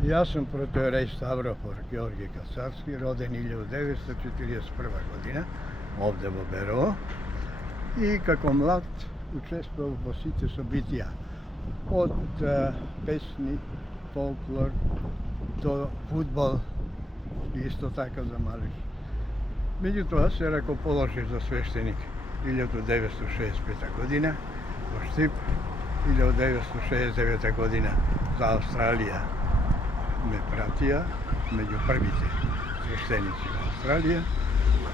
Јас сум протоиерей Ставропор Георги Кацарски, роден 1941 година, овде во Берово. И како млад учествував во сите собитија, од песни, фолклор до фудбал и исто така за малиш. Меѓутоа се ракоположив за свештеник 1965 година во Штип, 1969 година за Австралија ме пратија меѓу првите свештеници во Австралија.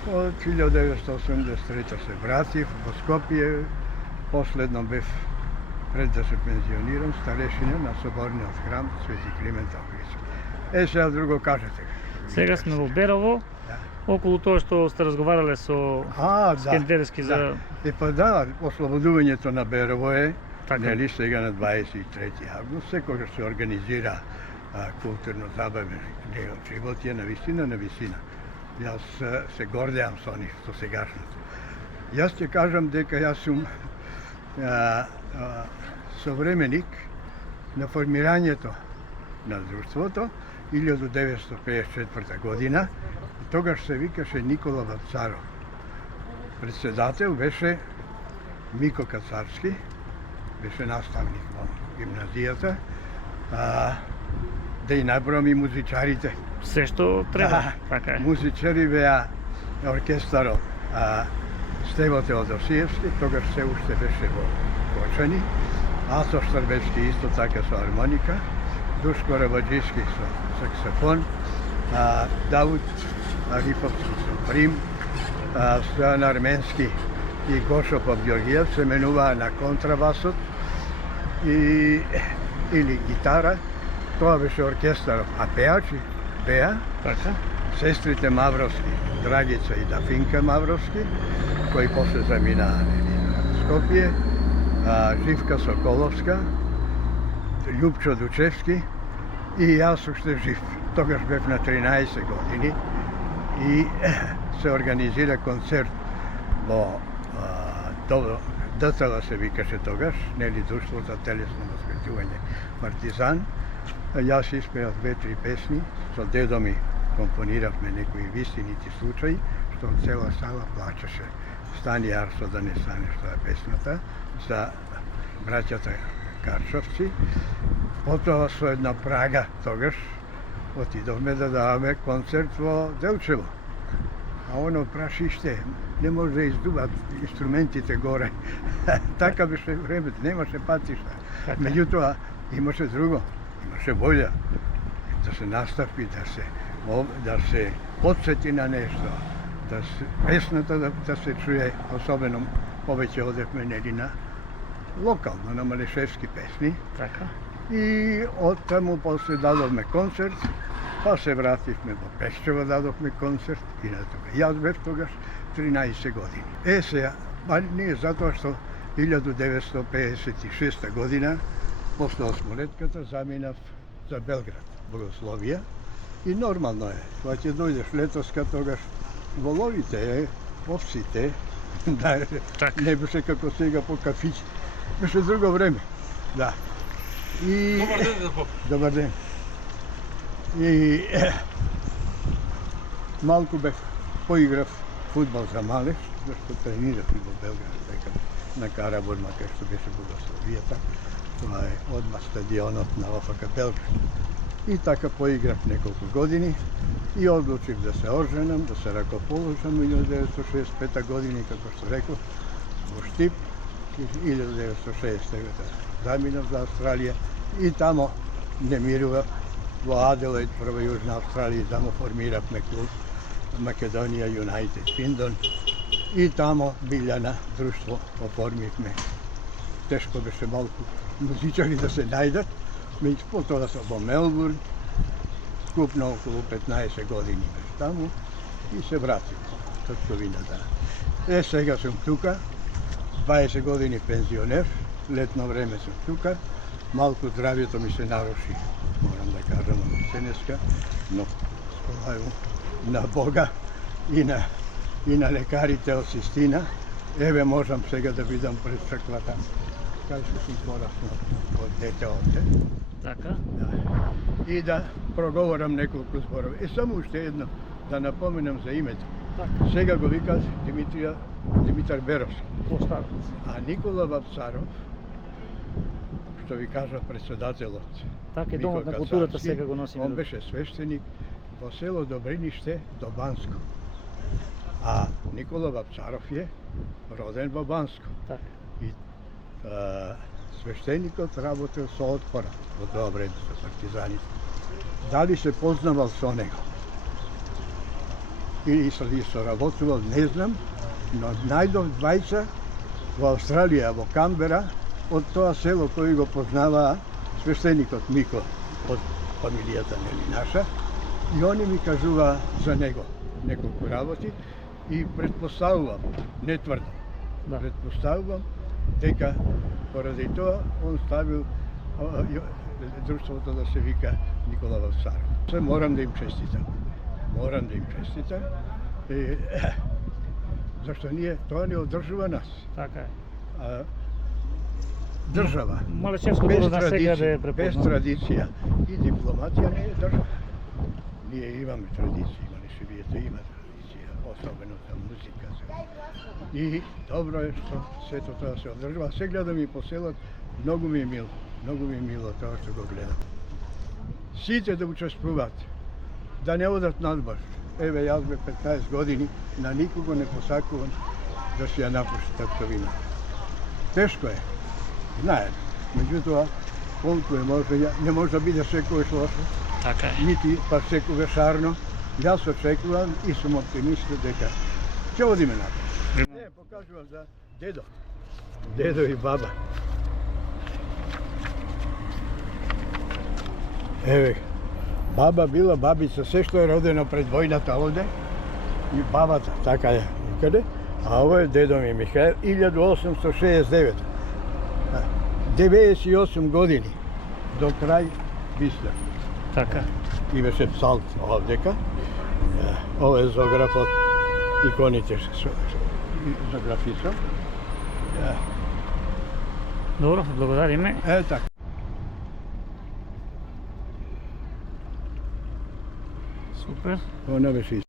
Од 1983 се вратив во Скопје, последно бев пред да се пензионирам старешина на соборниот храм Свети Климент Охридски. Сега друго кажете. Сега сме во Берово, околу тоа што сте разговарале со Скендерски за... Па да, ослободувањето на Берово е, Така. нели сега на 23 август, секогаш се организира културно-забавен живот е на висина. Јас се гордеам со нив, со сегашното. Јас ќе кажам дека јас сум современик на формирањето на друштвото 1954 година. Тогаш се викаше Никола Вапцаров. Председател беше Мико Кацарски, беше наставник во гимназијата. Да и набројам и музичарите. Се што треба, така е. Музичари беа оркестарот Стево Теодосиевски, тогаш се уште беше во Кочани, Ацо Штарбевски исто така со армоника, Душко Рабаджиски со саксофон, Давуд Арифовски со прим, Стојан Арменски и Гошо Папѓоргиев се менуваа на контрабасот или гитара. Тоа беше оркестарот, а пеачи беа Така. сестрите Мавровски, Драгица и Дафинка Мавровски, кои после заминаа на Скопје, Живка Соколовска, Љупчо Дучевски и јас уште жив. Тогаш бев на 13 години и се организира концерт во ДТЛ се викаше тогаш, нели Друштво за телесно воспитување Партизан. Јас испеав 2-3 песни, со дедо ми компониравме некои вистинити случаи, што цела сала плачеше. Стани Арсо да не стане, што е песната, за браќата Карчовци. Потоа со една прага тогаш отидовме да даваме концерт во Делчево. А оно прашиште, не може да издуват инструментите горе. Така беше времето, немаше патишта. Меѓутоа, имаше друго, имаше волја да се настави, да се подсети на нешто, песната да се чуе, особено повеќе одевме нели на локално, на малешевски песни. Така. И од таму после дадовме концерт, па се вративме во Пешчево, дадовме концерт и на тога. Јас бев тогаш 13 години. Сега, па не затоа што 1956 година, после осмолетката, заминав за Белград, Богословија. И нормално е, кога ќе дојдеш летоска, тогаш воловите, овците, да, не беше како сега по кафиќи. Беше друго време, да. И... Добар ден, Попе. Добар ден. И малку бев, поиграв фудбал за малеш, зашто тренирав и во Белград, дека на Карабурма, кај што беше Богословијата. Тоа е одма стадионот на ОФК Белград. И така поиграв неколку години и одлучив да се оженам, да се ракоположам 1965 години, како што реков, во Штип, 1969 заминав за Австралија и тамо не мирував во Аделаид, прва Јужна Австралија, тамо формиравме клуб Македонија Юнайтед Финдон и тамо Билјана друштво оформивме. Тешко беше малку музичари да се најдат, потоа сум во Мелбурн, скупно околу 15 години беше таму и се вратив татковината. Сега сум тука, 20 години пензионер, летно време сум тука, малку здравието ми се наруши, морам да кажам денеска, но сполају на Бога и на лекарите од Систина. Еве можам сега да видам пред црквата, кај што сум пораснал од дете овде. Така. Да. i da progovoram nekoliko zborova. Samo ušte jedno da napomenem za ime. Сега го викаат Димитар Беровски. А Никола Вапцаров, што ви кажа председателот, така е домот на културата сега го носиме. Он беше свештеник во село Добриниште до Банско. А Никола Вапцаров е роден во Банско. Така. И свештеникот работел со отпора во тоа време со партизаните. Дали се познавал со него? Или се соработувал, не знам, но најдов двајца во Австралија, во Камбера, од тоа село кој го познаваа свештеникот Мико од фамилијата нели наша, и они ми кажуваа за него неколку работи и предпоставувам, не тврдам, предпоставувам дека поради тоа он ставил друштвото да се вика Никола Вапцаров. Се морам да им честитам. Морам да им честитам. Зашто тоа не одржува нас. Така е. Држава Малечевско добро на сега да е препознат. без традиција и дипломатија не е држава. Ние имаме традиција, имали Шибијата има традиција, особено за музика. И добро е што сето тоа се одржува. Се гледам и по селот, многу ми е мило тоа што го гледам. Сите да учествуваат, да не одат надбор. Еве, јас бе 15 години, на никого не посакувам да си ја напуши тактовина. Тешко е, знаем. Меѓутоа, колку е може, не може да биде секојаш лошо, Така е. нити па секогаш шарно. Јас очекувам и сум оптимист дека ќе одиме напред. Не, покажувам за дедо и баба. Еве, баба била бабица, се што е родено пред војната овде, и бабата, така е, никаде. А ово е дедо ми Михаил, 1869. 98 години, до крај Бислер. Така. Имаше псалт овдека. Ова е зографот, иконите зографисо. Добро, благодариме. Така. Супер. Она беше